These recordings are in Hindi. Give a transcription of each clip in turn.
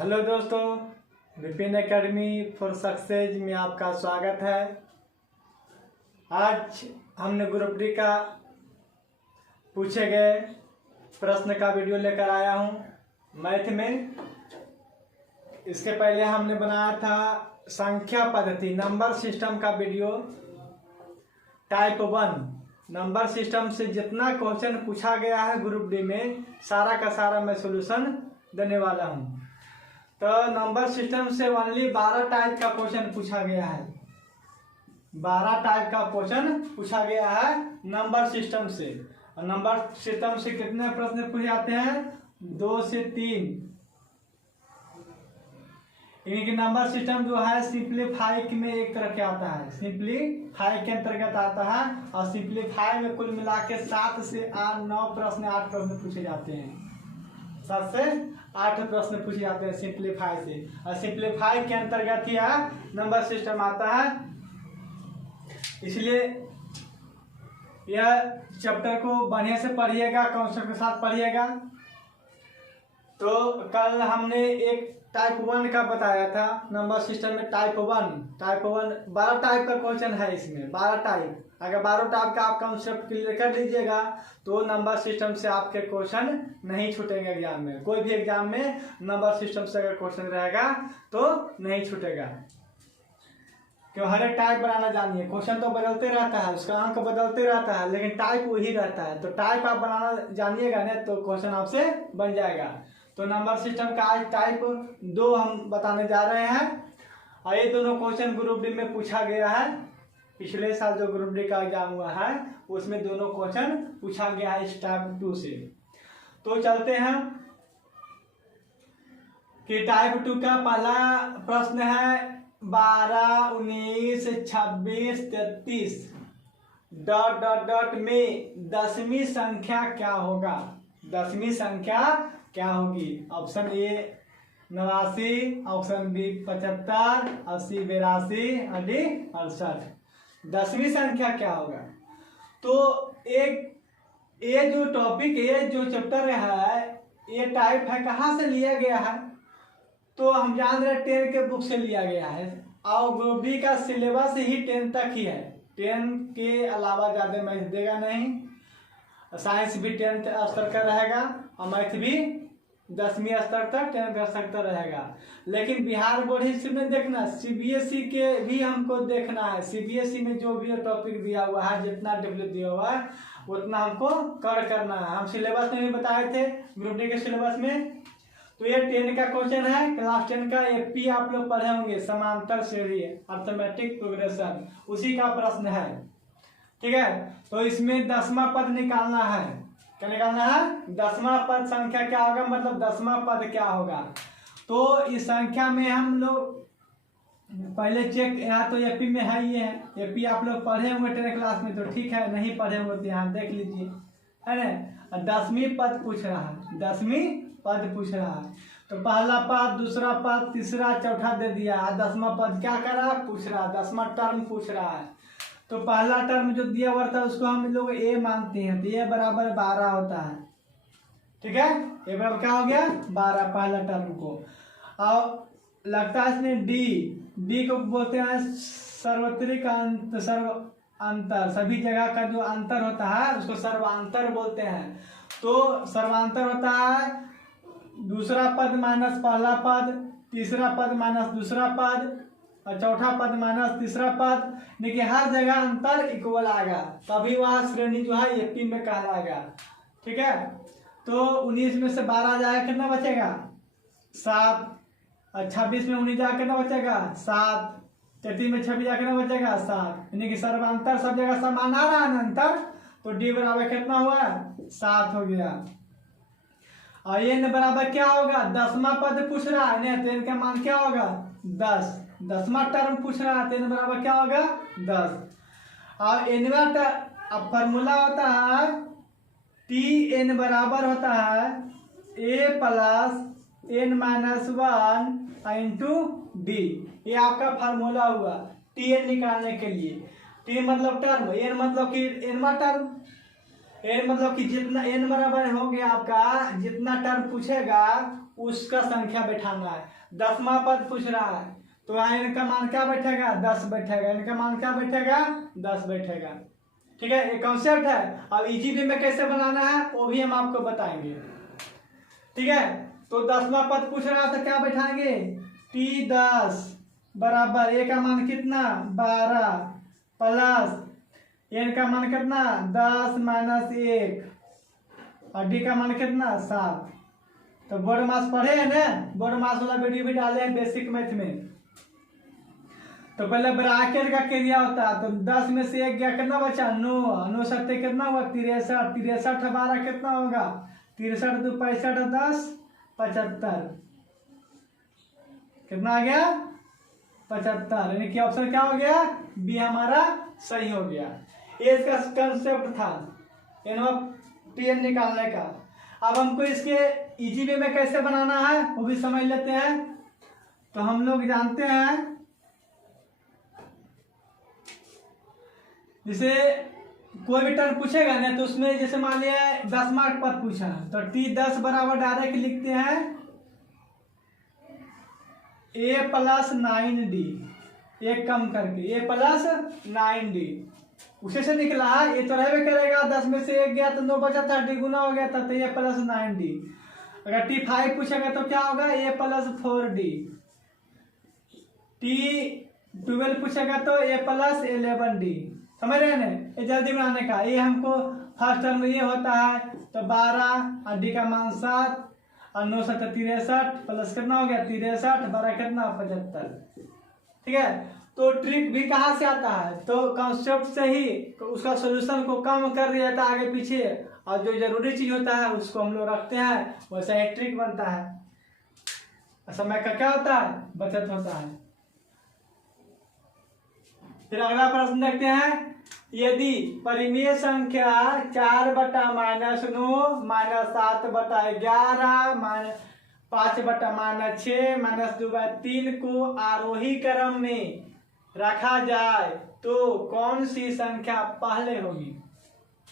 हेलो दोस्तों, विपिन एकेडमी फॉर सक्सेस में आपका स्वागत है। आज हमने ग्रुप डी का पूछे गए प्रश्न का वीडियो लेकर आया हूं मैथ में। इसके पहले हमने बनाया था संख्या पद्धति नंबर सिस्टम का वीडियो टाइप 1। नंबर सिस्टम से जितना क्वेश्चन पूछा गया है ग्रुप डी में सारा का सारा मैं सॉल्यूशन देने वाला हूं। तो नंबर सिस्टम से ओनली 12 टाइप का क्वेश्चन पूछा गया है। 12 टाइप का क्वेश्चन पूछा गया है नंबर सिस्टम से। और नंबर सिस्टम से कितने प्रश्न पूछे जाते हैं? 2 से 3। इनकी नंबर सिस्टम जो है सिंप्लीफाई में एक तरह के आता है, सिंप्लीफाई के अंतर्गत आता है। और सिंप्लीफाई में कुल मिला के 7 से 8 प्रश्न पूछे जाते हैं। 7 से 8 प्रश्न पूछे जाते हैं सिंप्लीफाई से। और सिंप्लीफाई के अंतर्गत ही नंबर सिस्टम आता है। इसलिए यह चैप्टर को बढ़िया से पढ़िएगा, कॉन्सेप्ट के साथ पढ़िएगा। तो कल हमने एक टाइप 1 का बताया था नंबर सिस्टम में। टाइप 1 12 टाइप का क्वेश्चन है इसमें, 12 टाइप। अगर 12 टाइप का आप कॉन्सेप्ट क्लियर कर लीजिएगा तो नंबर सिस्टम से आपके क्वेश्चन नहीं छूटेंगे एग्जाम में। कोई भी एग्जाम में नंबर सिस्टम से अगर क्वेश्चन रहेगा तो नहीं छूटेगा। क्यों? हर एक टाइप बनाना जानिए। क्वेश्चन तो बदलते रहता है, उसका अंक बदलते रहता है, लेकिन टाइप वही रहता है। तो टाइप आप बनाना जानिएगा ना तो क्वेश्चन आपसे बन जाएगा। तो नंबर सिस्टम का आज टाइप 2 हम बताने जा रहे हैं। और ये दोनों क्वेश्चन ग्रुप डी में पूछा गया है। पिछले साल जो ग्रुप डी का एग्जाम हुआ है उसमें दोनों क्वेश्चन पूछा गया है इस टाइप 2 से। तो चलते हैं कि टाइप 2 का पहला प्रश्न है 12, 19, 26, 33 ... में 10वीं संख्या क्या होगा? 10वीं संख्या क्या होगी? Option A 89, option B 75, option 82 और डी 68। 10वीं संख्या क्या होगा? तो ये जो टॉपिक, ये जो चैप्टर है, ये टाइप है कहाँ से लिया गया है? तो हम जान रहे 10 के बुक से लिया गया है। और ग्रुप डी का सिलेबस ही 10 तक ही है। 10 के अलावा ज़्यादा मैथ देगा नहीं। साइंस भी 10th स्तर का रहेगा और मैथ भी 10वीं स्तर तक 10th स्तर तक रहेगा। लेकिन बिहार बोर्ड हिस्ट्री में देखना, सीबीएसई के भी हमको देखना है। सीबीएसई में जो भी टॉपिक दिया हुआ है, जितना डेवलप दिया हुआ है उतना हमको कवर करना है। हम सिलेबस में भी बताए थे ग्रुप डी के सिलेबस में। तो ये 10 का क्वेश्चन है, क्लास 10 का। एपी आप लोग पढ़े होंगे, समांतर श्रेणी अर्थमेटिक प्रोग्रेशन, उसी का प्रश्न है। ठीक है, तो इसमें 10वां पद निकालना है। क्या निकालना है? 10वां पद संख्या क्या होगा, मतलब 10वां पद क्या होगा। तो इस संख्या में हम लोग पहले चेक, यहाँ तो एपी में है, ये है एपी। आप लोग पढ़े होंगे 10 क्लास में, तो ठीक है। नहीं पढ़े होंगे तो यहाँ देख लीजिए, है ना। 10वीं पद पूछ रहा है, 10वीं पद पूछ रहा है। तो पहला पद, दूसरा पद, तीसरा, चौथा दे दिया। 10वां पद क्या कर रहा है? पूछ रहा है। 10वां टर्म पूछ रहा है। तो पहला टर्म जो दिया हुआ था उसको हम लोग ए मानते हैं। तो ए बराबर 12 होता है। ठीक है, ए बराबर क्या हो गया? 12 पहला टर्म को। और लगता है इसमें डी को बोलते हैं सर्वत्रिक अंतर। सभी जगह का जो अंतर होता है उसको सर्वांतर बोलते हैं। तो सर्वांतर होता है दूसरा पद माइनस पहला पद, तीसरा पद माइनस दूसरा पद, और चौथा पद माइनस तीसरा पद। देखिए हर जगह अंतर इक्वल आएगा, तभी वह श्रेणी जो है एपी में कहलाएगा। ठीक है, तो 19 में से 12 जाएगा, कितना बचेगा? 7। और 26 में 19 जाएगा, कितना बचेगा? 7। 33 में 26 जाएगा, कितना बचेगा? 7। यानी कि सर्वांतर सब जगह समान आ रहा है ना अंतर। तो डी बराबर कितना हुआ? 7 हो गया। और एन बराबर क्या होगा? 10वां पद पूछ रहा है ना, तो एन का मान क्या होगा? 10। 10वां टर्म पूछ रहा है तो एन बराबर क्या होगा? 10। और एनवा अब फॉर्मूला होता है टी एन बराबर होता है a plus n minus 1 into d. ये आपका फार्मूला हुआ टी एन निकालने के लिए। टी मतलब टर्म, एन मतलब कि एनवा टर्म। एन मतलब कि जितना एन बराबर हो गया आपका, जितना टर्म पूछेगा उसका संख्या बैठाना है। 10वां पद पूछ रहा है तो यहाँ इनका मान क्या बैठेगा, 10 बैठेगा। इनका मान क्या बैठेगा, 10 बैठेगा। ठीक है, ये कॉन्सेप्ट है। अब इजी वे में कैसे बनाना है वो भी हम आपको बताएंगे। ठीक है, तो 10वां पद पूछ रहा था, क्या बैठाएंगे, T10 बराबर ए का मान कितना 12 प्लस एन का मान कितना 10 माइनस 1 और डी का मान कितना 7। तो बोर्ड मास पढ़े हैं ना, बोर्ड मास वाला वीडियो भी डाले हैं बेसिक मैथ में। तो पहले ब्रैकेट का क्रिया होता है, तो 10 में से 1 गया, कितना बचा 9, 9 सत्ते कितना हुआ 63, 63 12 कितना होगा 63 2 65 10 75, कितना आ गया 75। यानी कि ऑप्शन क्या हो गया, बी हमारा सही हो गया। ये इसका कंसेप्ट था टीएन निकालने का। अब हमको इसके इजी वे में कैसे बनाना है वो भी समझ लेते हैं। तो हम लोग जानते हैं जैसे कोई भी टर्म पूछेगा ना तो उसमें जैसे मान लिया 10 मार्क पद पूछा तो T10 बराबर डायरेक्ट लिखते हैं a प्लस 9d, एक कम करके a प्लस 9d। उसे से निकला है, ये तो रहबे करेगा, 10 में से 1 गया तो 9 बचा था, डी गुना हो गया था तो a प्लस 9d। अगर T5 पूछेगा तो क्या होगा a प्लस 4d। T12 पूछेगा तो a प्लस 11d। समझ रहे हैं ना, ये जल्दी बनाने का। ये हमको फर्स्ट टर्म में ये होता है तो 12 और डी का मान 7 और 9 7 63 प्लस कितना हो गया 63 12 कितना 75। ठीक है, तो ट्रिक भी कहाँ से आता है, तो कॉन्सेप्ट से ही उसका सॉल्यूशन को कम कर दिया जाता है आगे पीछे, और जो जरूरी चीज होता है उसको हम लोग रखते हैं, वैसा एक ट्रिक बनता है। समय का क्या होता है, बचत होता है। फिर अगला प्रश्न देखते हैं, यदि परिमेय संख्या 4 बटा -9 -7 बटा 11 -5 बटा -6 -2/3 को आरोही क्रम में रखा जाए तो कौन सी संख्या पहले होगी।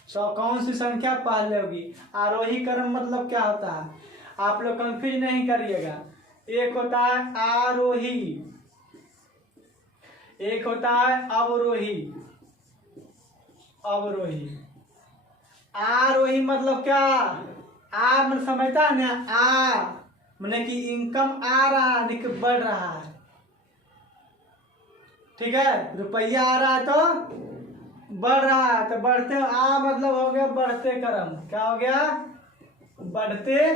कौन सी संख्या पहले होगी। आरोही क्रम मतलब क्या होता है, आप लोग कंफ्यूज नहीं करिएगा। एक होता है आरोही, एक होता है अवरोही। अवरोही आरोही मतलब क्या, आ मतलब समझता है ना, आ मतलब कि इनकम आ रहा है, कि बढ़ रहा है। ठीक है, रुपया आ रहा है तो बढ़ रहा है, तो बढ़ते आ मतलब हो गया बढ़ते क्रम। क्या हो गया, बढ़ते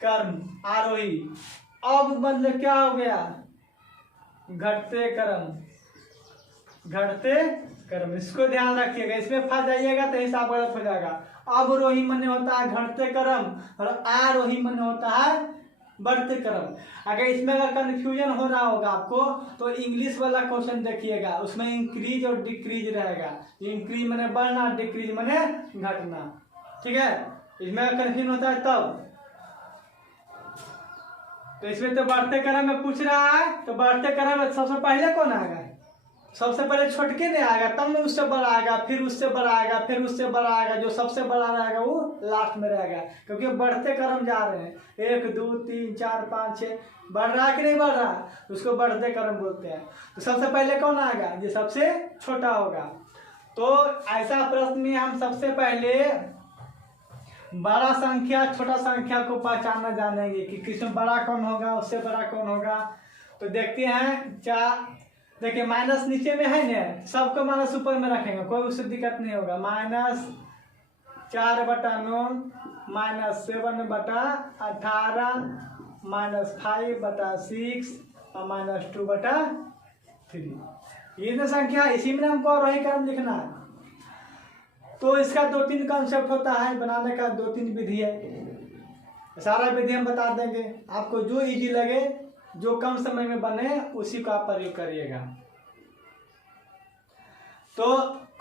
क्रम आरोही। अब मतलब क्या हो गया, घटते क्रम। घटते क्रम, इसको ध्यान रखिएगा, इसमें फंस जाइएगा तो हिसाब गलत हो जाएगा। अवरोही मन होता है घटते क्रम और आरोही मन होता है बढ़ते क्रम। अगर इसमें अगर कंफ्यूजन हो रहा होगा आपको तो इंग्लिश वाला क्वेश्चन देखिएगा, उसमें इंक्रीज और डिक्रीज रहेगा। इंक्रीज माने बढ़ना, डिक्रीज माने घटना। ठीक है, इसमें कंफ्यूजन होता है तब। तो इसमें तो बढ़ते क्रम में पूछ रहा है, तो बढ़ते क्रम में सबसे पहले कौन आएगा, सबसे पहले छोटके नहीं आएगा, तब में उससे बड़ा आएगा, फिर उससे बड़ा आएगा, फिर उससे बड़ा आएगा। जो सबसे बड़ा रहेगा वो लास्ट में रहेगा, क्योंकि बढ़ते क्रम जा रहे हैं। 1 2 3 4 5 6 बढ़ रहा है कि नहीं बढ़ रहा, उसको बढ़ते क्रम बोलते हैं। तो सबसे पहले कौन आएगा, जो सबसे छोटा होगा। तो ऐसा प्रश्न में हम सबसे पहले बड़ा संख्या छोटा संख्या को पहचानना जानेंगे कि किसमें बड़ा कौन होगा, उससे बड़ा कौन होगा। तो देखते हैं, 4 देखिए माइनस नीचे में है ना, सबको माइनस ऊपर में रखेंगे, कोई उससे दिक्कत नहीं होगा। -4 बटा 9 -7 बटा 18 -5 बटा 6 और -2 बटा 3। ये तो संख्या, इसी में हमको आरोही क्रम लिखना है। तो इसका 2-3 कॉन्सेप्ट होता है बनाने का, 2-3 विधि है। सारा विधि हम बता देंगे आपको, जो इजी लगे, जो कम समय में बने उसी का आप प्रयोग करिएगा। तो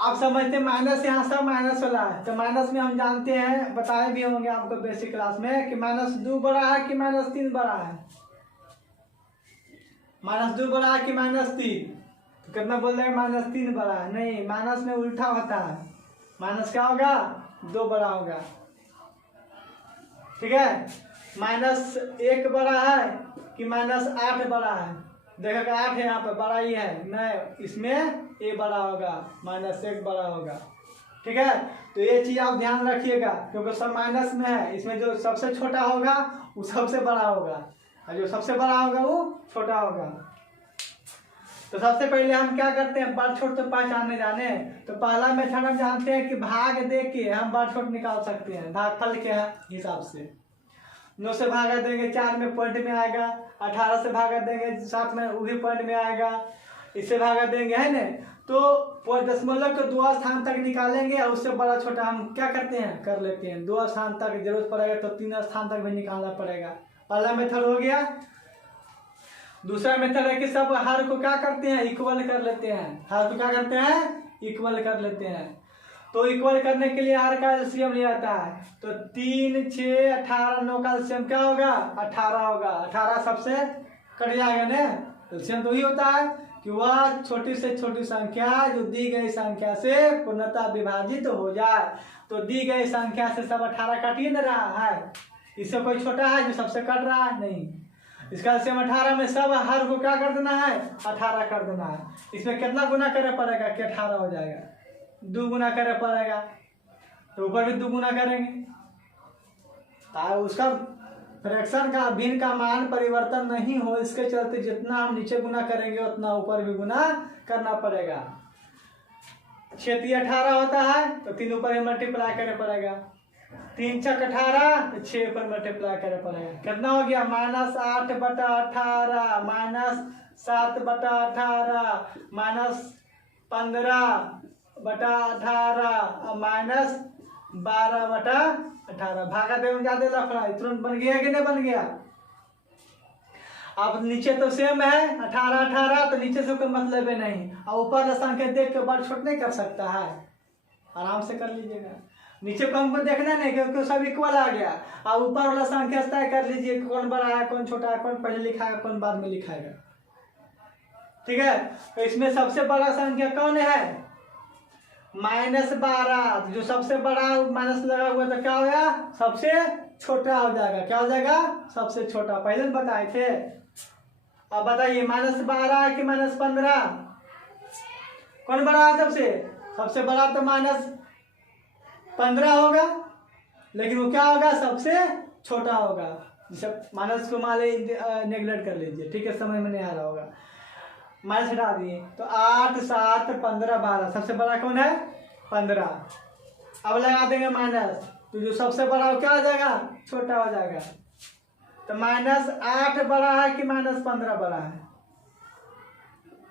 आप समझते माइनस, यहाँ सब माइनस वाला है, तो माइनस में हम जानते हैं, बताए भी होंगे आपको बेसिक क्लास में कि -2 बड़ा है कि -3 बड़ा है। -2 बड़ा है कि -3, तो कितना बोल रहे हैं -3 बड़ा है। नहीं, माइनस में उल्टा होता है, माइनस क्या होगा 2 बड़ा होगा। ठीक है, -1 बड़ा है कि -8 बड़ा है? देखो 8 है यहाँ पे, बड़ा ही है नहीं, इसमें ए बड़ा होगा, -1 बड़ा होगा। ठीक है, तो ये चीज आप ध्यान रखिएगा क्योंकि सब माइनस में है। इसमें जो सबसे छोटा होगा वो सबसे बड़ा होगा और जो सबसे बड़ा होगा वो छोटा होगा। तो सबसे पहले हम क्या करते हैं, बड़ छोट तो पहचानने जाने। तो पहला मेथड हम जानते हैं कि भाग दे के हम बड़ छोट निकाल सकते हैं भागफल के हिसाब से। 9 से भागा देंगे 4 में पॉइंट में आएगा, 18 से भागा देंगे 7 में वो भी पॉइंट में आएगा, इससे भागा देंगे है ना। तो दशमलव के 2 स्थान तक निकालेंगे और उससे बड़ा छोटा हम क्या करते हैं कर लेते हैं। 2 स्थान तक जरूरत पड़ेगा तो 3 स्थान तक भी निकालना पड़ेगा। पहला मेथड हो गया। दूसरा मेथड है कि सब हर को क्या करते हैं इक्वल कर लेते हैं। हर को क्या करते हैं इक्वल कर लेते हैं। तो इक्वल करने के लिए हर का एलसीएम लिया जाता है। तो 3, 6, 18, 9 का एलसीएम क्या होगा 18 होगा। 18 सबसे कट जाएगा ना। एलसीएम तो ही होता है कि वह छोटी से छोटी संख्या जो दी गई संख्या से पूर्णतः विभाजित हो जाए। तो दी गई संख्या से सब 18 कट ही नहीं रहा है, इससे कोई छोटा है जो सबसे कट रहा है नहीं। इसका एलसीएम 18 में सब हर को क्या कर देना है 18 कर देना है। इसमें कितना गुना करना पड़ेगा कि 18 हो जाएगा, 2 गुना करना पड़ेगा। तो ऊपर भी 2 गुना करेंगे उसका फ्रैक्शन का भिन्न का मान परिवर्तन नहीं हो, इसके चलते जितना हम नीचे गुना करेंगे उतना ऊपर भी गुना करना पड़ेगा। 6 × 18 होता है तो 3 ऊपर ही मल्टीप्लाई करना पड़ेगा। 3 × 6 = 18 तो 6 पर मल्टीप्लाई करना पड़ेगा। कितना हो गया -8/18 -7/18 -15/18 -12/18 भागा दे ज्यादा लफड़ा तुरंत बन गया कि नहीं बन गया। अब नीचे तो सेम है 18 तो नीचे से कोई मतलब है नहीं और ऊपर संख्या देख के बड़ छोट नहीं कर सकता है, आराम से कर लीजिएगा। नीचे को हमको देखना नहीं क्योंकि सब इक्वल आ गया और ऊपर वाला संख्या तय कर लीजिए कौन बड़ा है कौन छोटा है, कौन पहले लिखाएगा कौन बाद में लिखाएगा। ठीक है, तो इसमें सबसे बड़ा संख्या कौन है -12। जो सबसे बड़ा माइनस लगा हुआ तो क्या हो गया सबसे छोटा हो जाएगा। क्या हो जाएगा सबसे छोटा, पहले बताए थे। अब बताइए -12 है कि -15 कौन बड़ा है सबसे बड़ा तो -15 होगा, लेकिन वो क्या होगा सबसे छोटा होगा। जैसे माइनस को मान नेगलेक्ट कर लीजिए, ठीक है, समझ में नहीं आ रहा होगा, माइनस हटा दिए तो 8, 7, 15, 12 सबसे बड़ा कौन है 15। अब लगा देंगे माइनस तो जो सबसे बड़ा हो क्या हो जाएगा छोटा हो जाएगा। तो -8 बड़ा है कि -15 बड़ा है,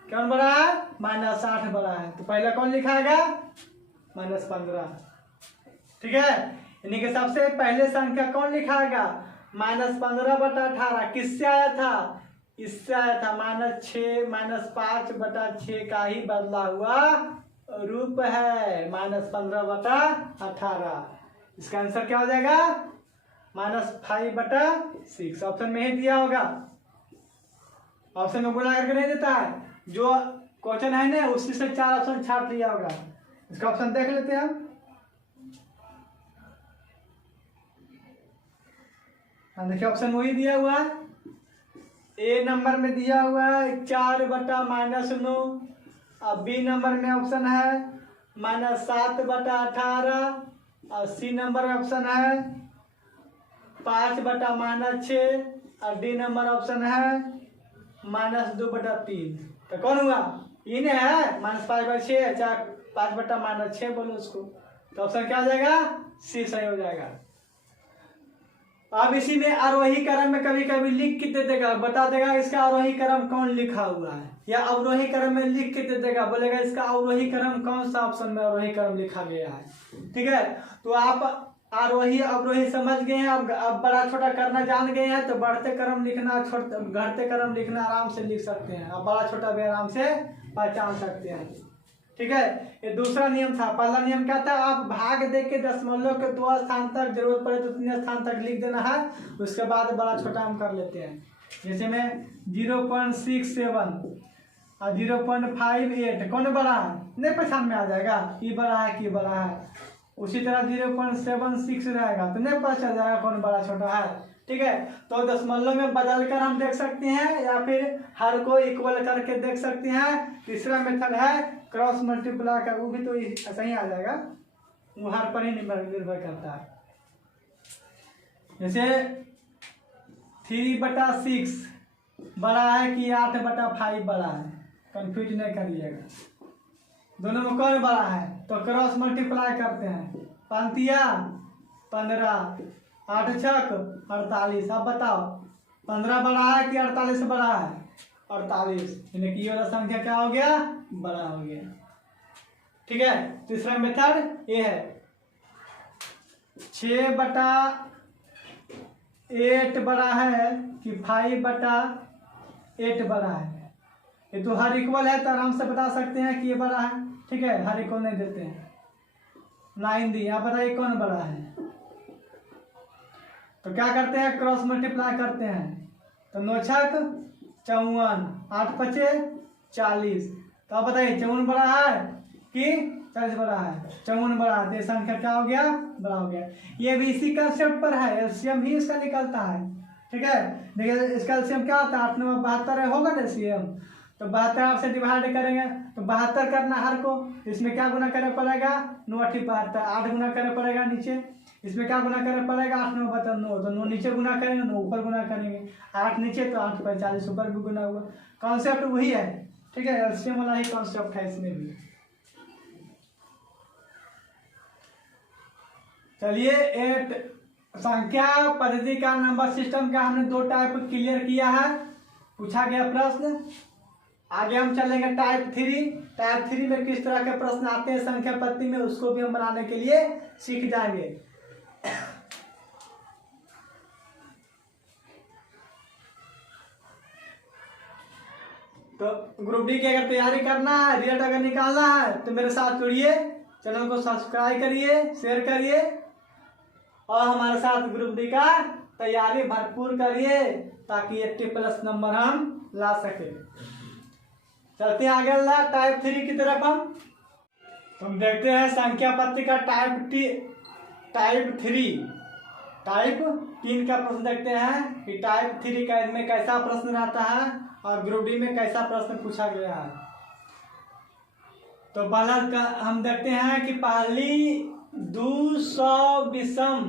कौन बड़ा है -8 बड़ा है। तो पहले कौन लिखाएगा -15। ठीक है, यानी कि सबसे पहले संख्या कौन लिखाएगा -15/18। किससे आया था इससे आया था -6 -5/6 का ही बदला हुआ रूप है -15/18। इसका आंसर क्या हो जाएगा -5/6। ऑप्शन में ही दिया होगा, ऑप्शन में गुणा करके नहीं देता है। जो क्वेश्चन है ना उसी से 4 ऑप्शन छाप लिया होगा। इसका ऑप्शन देख लेते हैं हम। देखिए ऑप्शन वही दिया हुआ है, ए नंबर में दिया हुआ है 4/-9। अब बी नंबर में ऑप्शन है -7/18 और सी नंबर में ऑप्शन है 5/-6 और डी नंबर ऑप्शन है -2/3। तो कौन हुआ इन्हें है -5/6 चाहे 5/-6 बोलो उसको। तो ऑप्शन क्या हो जाएगा सी सही हो जाएगा। अब इसी में आरोही क्रम में कभी कभी लिख के दे देगा, बता देगा इसका आरोही क्रम कौन लिखा हुआ है, या अवरोही क्रम में लिख के दे देगा, बोलेगा इसका अवरोही क्रम कौन सा ऑप्शन में अवरोही क्रम लिखा गया है। ठीक है, तो आप आरोही अवरोही समझ गए हैं। अब बड़ा छोटा करना जान गए हैं तो बढ़ते क्रम लिखना घटते क्रम लिखना आराम से लिख सकते हैं। अब बड़ा छोटा भी आराम से पहचान सकते हैं। ठीक है, ये दूसरा नियम था। पहला नियम क्या था, आप भाग दे के दशमलव के 2 स्थान तक जरूरत पड़े तो 3 स्थान तक लिख देना है, उसके बाद बड़ा छोटा हम कर लेते हैं। जैसे में 0.67 और 0.58 कौन बड़ा है नहीं पहचान में आ जाएगा ये बड़ा है कि बड़ा है। उसी तरह 0.76 रहेगा तो नहीं पता चल जाएगा कौन बड़ा छोटा है। ठीक है। तो दशमलव में बदलकर हम देख सकते हैं या फिर हर को इक्वल करके देख सकते हैं। तीसरा मेथड है क्रॉस मल्टीप्लाई का, वो भी तो ऐसा ही आ जाएगा, वो हर पर ही निर्भर करता है। जैसे 3/6 बड़ा है कि 8/5 बड़ा है, कंफ्यूज नहीं करिएगा, दोनों में कौन बड़ा है। तो क्रॉस मल्टीप्लाई करते हैं, 15 8 छक 48। अब बताओ 15 बड़ा है कि 48 बड़ा है? 48, यानी कि ये वाला संख्या क्या हो गया, बड़ा हो गया। ठीक है। तीसरा मेथड ये है 6/8 बड़ा है कि 5/8 बड़ा है। ये तो हर इक्वल है तो आराम से बता सकते हैं कि ये बड़ा है। ठीक है, हर इक्वल नहीं देते हैं। 9 दी, आप बताइए कौन बड़ा है। तो क्या करते हैं, क्रॉस मल्टीप्लाई करते हैं। तो 9 छक 54, 8 पचे 40। तो आप बताइए 54 बड़ा है कि 40 बड़ा है? 54 बड़ा है, तो ये संख्या क्या हो गया, बड़ा हो गया। ये भी इसी कंसेप्ट पर है, एलसीएम ही इसका निकलता है। ठीक है, देखिए इसका एलसीएम क्या होता है, 8 9 72 होगा ना एलसीएम। तो 72 8 से डिवाइड करेंगे तो 72 करना हर को, इसमें क्या गुना करना पड़ेगा, 9 8 72, 8 गुना करना पड़ेगा नीचे। इसमें क्या गुना करना पड़ेगा, 8 9 72 9, तो 9 नीचे गुना करेंगे, 9 ऊपर गुना करेंगे। 8 नीचे तो 8 पर 40 ऊपर भी गुना हुआ। कॉन्सेप्ट वही है। ठीक है, एलसीएम वाला ही कॉन्सेप्ट है इसमें भी। चलिए, एक संख्या पद्धति का नंबर सिस्टम का हमने 2 टाइप क्लियर किया है, पूछा गया प्रश्न। आगे हम चलेंगे टाइप 3। टाइप 3 में किस तरह के प्रश्न आते हैं संख्या पद्धति में, उसको भी हम बनाने के लिए सीख जाएंगे। तो ग्रुप डी की अगर तैयारी करना है, रिजल्ट अगर निकालना है, तो मेरे साथ जुड़िए, चैनल को सब्सक्राइब करिए, शेयर करिए और हमारे साथ ग्रुप डी का तैयारी भरपूर करिए ताकि 80+ नंबर हम ला सके। चलते हैं आगे टाइप 3 की तरफ। हम देखते हैं संख्या पद्धति का टाइप 3। टाइप 3 का प्रश्न देखते हैं कि टाइप 3 का में कैसा प्रश्न रहता है और ग्रुप डी में कैसा प्रश्न पूछा गया है। तो पहला हम देखते हैं कि पहली 200 विषम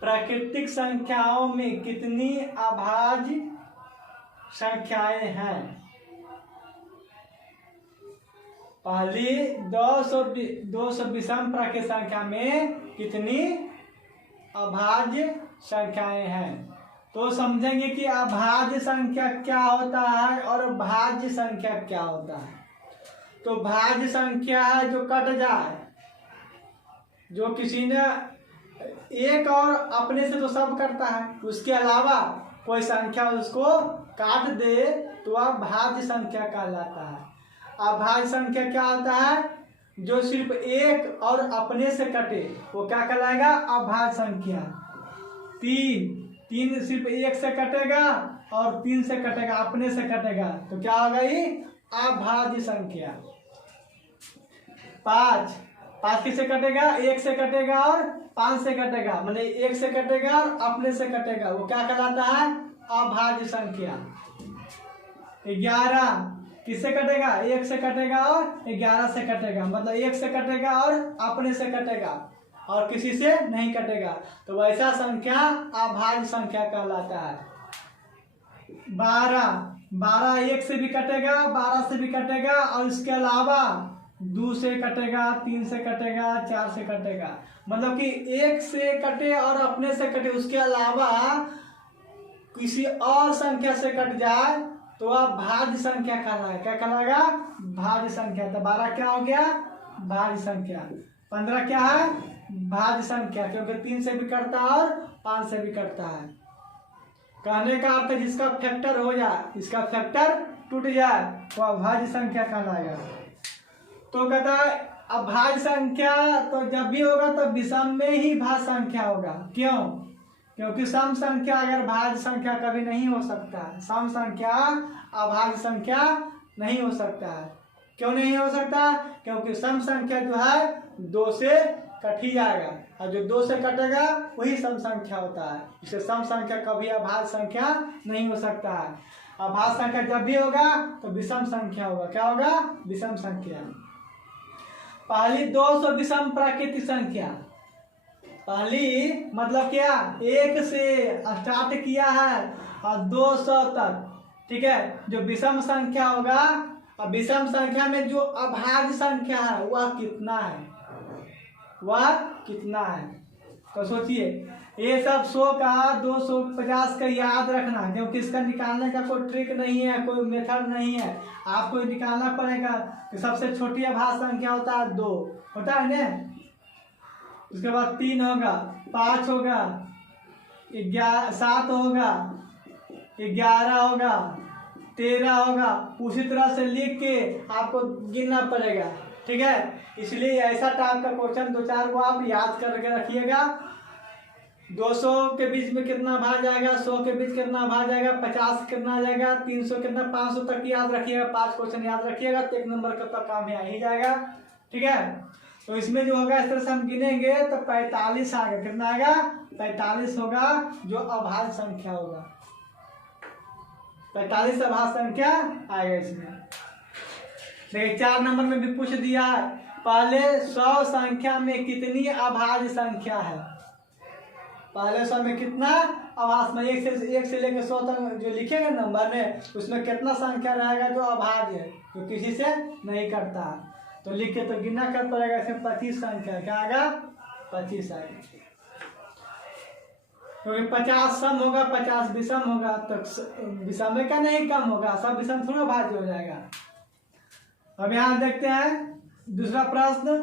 प्राकृतिक संख्याओं में कितनी अभाज्य संख्याएं हैं। पहली 200 विषम प्राकृतिक संख्या में कितनी अभाज्य संख्याएं हैं। तो समझेंगे कि अभाज्य संख्या क्या होता है और भाज्य संख्या क्या होता है। तो भाज्य संख्या है जो कट जाए, जो किसी ने एक और अपने से तो सब करता है, उसके अलावा कोई संख्या उसको काट दे तो वह भाज्य संख्या कहलाता है। अभाज्य संख्या क्या होता है, जो सिर्फ एक और अपने से कटे वो क्या कहलाएगा, अभाज्य संख्या। 3 सिर्फ एक से कटेगा और 3 से कटेगा, अपने से कटेगा, तो क्या होगा ये, अभाज्य संख्या। 5 किससे कटेगा, 1 से कटेगा और 5 से कटेगा, मतलब 1 से कटेगा और अपने से कटेगा, वो क्या कहलाता है, अभाज्य संख्या। 11 किससे कटेगा, 1 से कटेगा और 11 से कटेगा, मतलब 1 से कटेगा और अपने से कटेगा और किसी से नहीं कटेगा, तो वैसा संख्या अभाज्य संख्या कहलाता है। 12 1 से भी कटेगा, 12 से भी कटेगा और इसके अलावा 2 से कटेगा, 3 से कटेगा, 4 से कटेगा, मतलब कि 1 से कटे और अपने से कटे, उसके अलावा किसी और संख्या से कट जाए तो वह भाज्य संख्या कहलाएगा। क्या कहलाएगा, भाज्य संख्या। तो 12 क्या हो गया, भाज्य संख्या। 15 क्या है, भाज्य संख्या, क्योंकि 3 से भी कटता है और 5 से भी कटता है। कहने का अर्थ जिसका फैक्टर हो जाए, इसका फैक्टर टूट जाए, तो अभाज्य संख्या कहलाएगा। तो कहता है अभाज्य संख्या तो जब भी होगा तो विषम में ही भाज्य संख्या होगा। क्यों, क्योंकि सम संख्या अगर भाज्य संख्या कभी नहीं हो सकता है, सम संख्या अभाज्य संख्या नहीं हो सकता है। क्यों नहीं हो सकता, क्योंकि सम संख्या जो है 2 से कट ही जाएगा, और जो 2 से कटेगा वही सम संख्या होता है। इससे सम संख्या कभी अभाज्य संख्या नहीं हो सकता है। अभाज्य संख्या जब भी होगा तो विषम संख्या होगा। क्या होगा? विषम संख्या। पहली 200 विषम प्राकृतिक संख्या। पहली मतलब क्या? 1 से स्टार्ट किया है और 200 तक, ठीक है। जो विषम संख्या होगा, और विषम संख्या में जो अभाज्य संख्या है वह कितना है, वह कितना है। तो सोचिए, ये सब 100 का 250 का याद रखना, क्योंकि इसका निकालने का कोई ट्रिक नहीं है, कोई मेथड नहीं है। आपको निकालना पड़ेगा कि सबसे छोटी अभाज्य संख्या होता है 2, होता है ना। उसके बाद 3 होगा, 5 होगा, 7 होगा, 11 होगा, 13 होगा। उसी तरह से लिख के आपको गिनना पड़ेगा, ठीक है। इसलिए ऐसा टाइप का क्वेश्चन 2-4 को आप याद करके रखिएगा। 200 के बीच में कितना भाग जाएगा, 100 के बीच कितना भाग जाएगा, 50 कितना आ जाएगा, 300 कितना, 500 तक याद रखिएगा। 5 क्वेश्चन याद रखिएगा तो 1 नंबर का तो काम आ ही जाएगा, ठीक है। तो इसमें जो होगा इस तरह से हम गिनेंगे तो 45 आएगा। कितना आएगा? 45 होगा जो अभाज्य संख्या होगा। 45 अभाज्य संख्या आएगा इसमें। देखिए 4 नंबर में भी पूछ दिया है, पहले 100 संख्या में कितनी अभाज्य संख्या है। पहले 100 में कितना अभाज्य में, 1 से लेकर 100 तक जो लिखेंगे नंबर में, उसमें कितना संख्या रहेगा जो अभाज्य है, जो किसी से नहीं करता है। तो लिख के तो गिनना कर पड़ेगा। इसमें 25 संख्या क्या आएगा? 25 आएगा, क्योंकि 50 सम होगा, 50 विषम होगा, तो विषम का नहीं कम होगा, सब विषम थोड़ा भाज्य हो जाएगा। अब यहाँ देखते हैं दूसरा प्रश्न,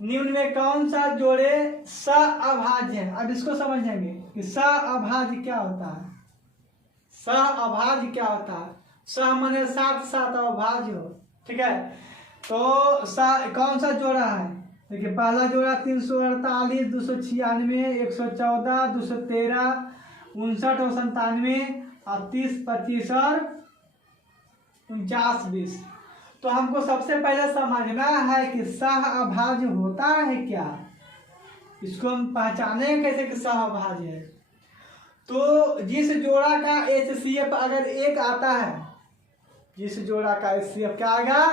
निम्न में कौन सा जोड़े सअभाज्य है। अब इसको समझेंगे कि सअभाज्य क्या होता है। सअभाज्य क्या होता है? सह माने साथ साथ अभाज्य हो, ठीक है। तो कौन सा जोड़ा है? देखिए पहला जोड़ा 348, 296, 114, 213, 59 और 97, और 30, 25 और 49, 20। तो हमको सबसे पहले समझना है कि सहअभाज्य होता है क्या, इसको हम पहचाने कैसे कि सहअभाज्य है। तो जिस जोड़ा का HCF अगर 1 आता है, जिस जोड़ा का HCF क्या आएगा?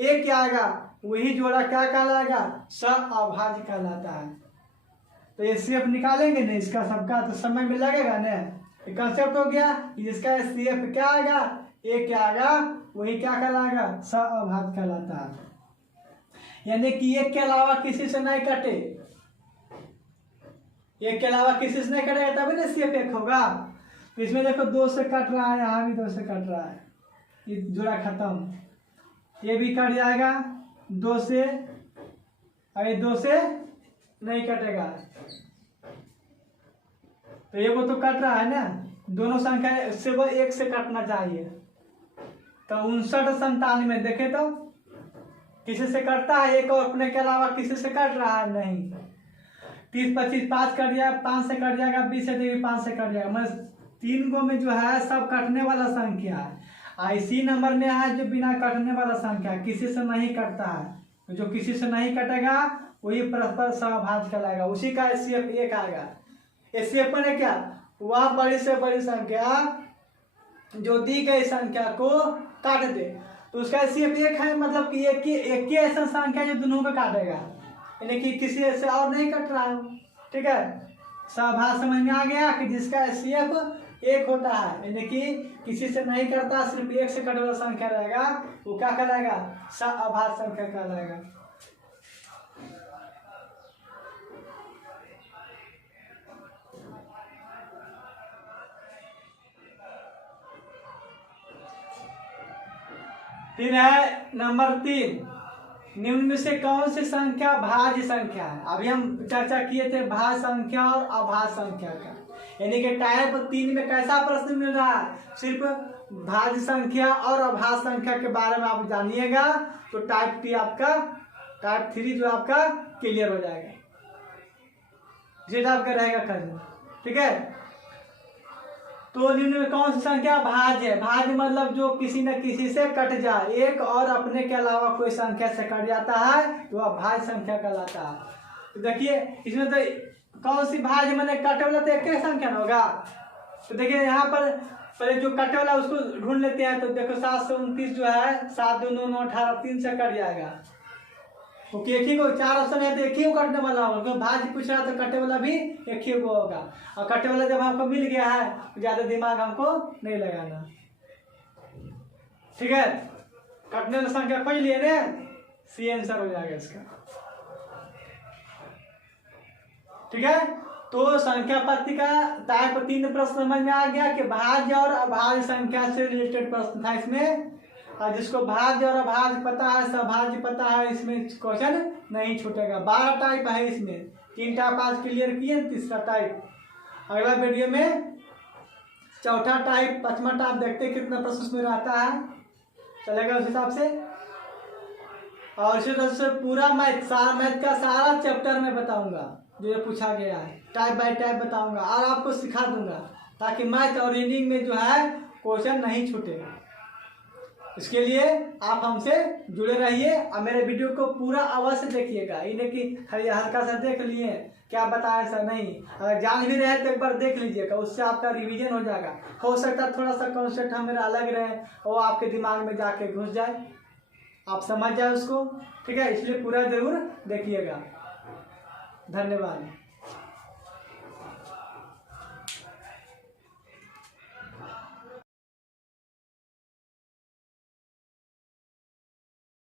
1 क्या आएगा, वही जोड़ा क्या कहलाएगा? सहअभाज्य कहलाता है। तो HCF निकालेंगे ना इसका सबका, तो समय में लगेगा ना। कंसेप्ट हो गया कि जिसका HCF क्या आएगा? 1 क्या आएगा, वही क्या कहलाएगा? सहअभाज्य कहलाता है। यानी कि 1 के अलावा किसी से नहीं कटे, 1 के अलावा किसी से नहीं कटेगा तभी ना HCF 1 होगा। तो इसमें देखो 2 से कट रहा है, यहाँ भी 2 से कट रहा है, ये जोड़ा खत्म। ये भी कट जाएगा 2 से, अरे 2 से नहीं कटेगा, तो ये वो तो कट रहा है ना। दोनों संख्या से वो 1 से कटना चाहिए। तो 59 और 97 देखे तो किसी से कटता है, एक और अपने के अलावा किसी से कट रहा है नहीं। 30, 25, 5 कट जाएगा, 5 से कट जाएगा, 20 से 5 से कट जाएगा। मतलब 3 गो में जो है सब कटने वाला संख्या है। इसी नंबर में है जो बिना कटने वाला संख्या, किसी से नहीं कटता है। तो जो किसी से नहीं कटेगा वही परस्पर सहअभाज्य कहलाएगा, उसी का HCF 1 आएगा। HCF मैंने क्या? वह बड़ी से बड़ी संख्या जो दी गई संख्या को काट दे, तो उसका HCF 1 है। मतलब कि एक ही ऐसा संख्या जो दोनों को काटेगा, यानी कि किसी से और नहीं कट रहा है, ठीक है। सहअभाज्य समझ में आ गया कि जिसका HCF 1 होता है, यानी कि किसी से नहीं करता, सिर्फ 1 से कटने वाला संख्या रहेगा, वो क्या कहलाएगा? सहअभाज्य संख्या कहलाएगा। फिर है नंबर 3, निम्न में से कौन सी संख्या भाज्य संख्या है। अभी हम चर्चा किए थे भाज्य संख्या और अभाज्य संख्या का, यानी कि टाइप 3 में कैसा प्रश्न मिल रहा है? सिर्फ भाज्य संख्या और अभाज्य संख्या के बारे में आप जानिएगा तो टाइप 3 जो आपका क्लियर हो जाएगा, इसी टाइप का रहेगा करना, ठीक है। तो निम्न में कौन सी संख्या भाज्य है? भाज्य मतलब जो किसी न किसी से कट जाए, एक और अपने के अलावा कोई संख्या से कट जाता है तो वह भाज्य संख्या कहलाता है। तो देखिए इसमें तो कौन सी भाज्य मैंने काटे वाला तो एक ही संख्या ना होगा। तो देखिए यहाँ पर पहले जो काटे वाला उसको ढूंढ लेते हैं। तो देखो 729 जो है 7 2 9 18 3 से कट जाएगा। क्योंकि एक ही को 4 ऑप्शन है तो एक ही को कटने वाला होगा, क्योंकि भाज्य पूछ रहा तो कटे वाला भी एक ही को होगा। और कटे वाला जब हमको मिल गया है तो ज्यादा दिमाग हमको नहीं लगाना, ठीक है। कटने वाला संख्या खोज लिए ना, सी आंसर हो जाएगा इसका, ठीक है। तो संख्या पत्ती का टाइप 3 प्रश्न समझ में आ गया कि भाज्य और अभाज्य संख्या से रिलेटेड प्रश्न था इसमें। और जिसको भाज्य और अभाज्य पता है, सभाज्य पता है, इसमें क्वेश्चन नहीं छूटेगा। 12 टाइप है इसमें, 3 टाइप आज क्लियर किए, तीसरा टाइप अगला वीडियो में, चौथा टाइप, 5वां टाइप देखते कितना प्रश्न उसमें रहता है, चलेगा उस हिसाब से। और इसी तरह से पूरा मैथ का सारा चैप्टर में बताऊंगा जो ये पूछा गया है, टाइप बाय टाइप बताऊंगा और आपको सिखा दूंगा, ताकि मैथ और रीडिंग में जो है क्वेश्चन नहीं छूटे। इसके लिए आप हमसे जुड़े रहिए और मेरे वीडियो को पूरा अवश्य देखिएगा। ये नहीं कि खाली हल्का सा देख लिए क्या बताया ऐसा नहीं, अगर जान भी रहे तो एक बार देख लीजिएगा, उससे आपका रिवीजन हो जाएगा। हो सकता है थोड़ा सा कॉन्सेप्ट मेरा अलग रहे, वो आपके दिमाग में जाके घुस जाए, आप समझ जाए उसको, ठीक है। इसलिए पूरा जरूर देखिएगा। धन्यवाद।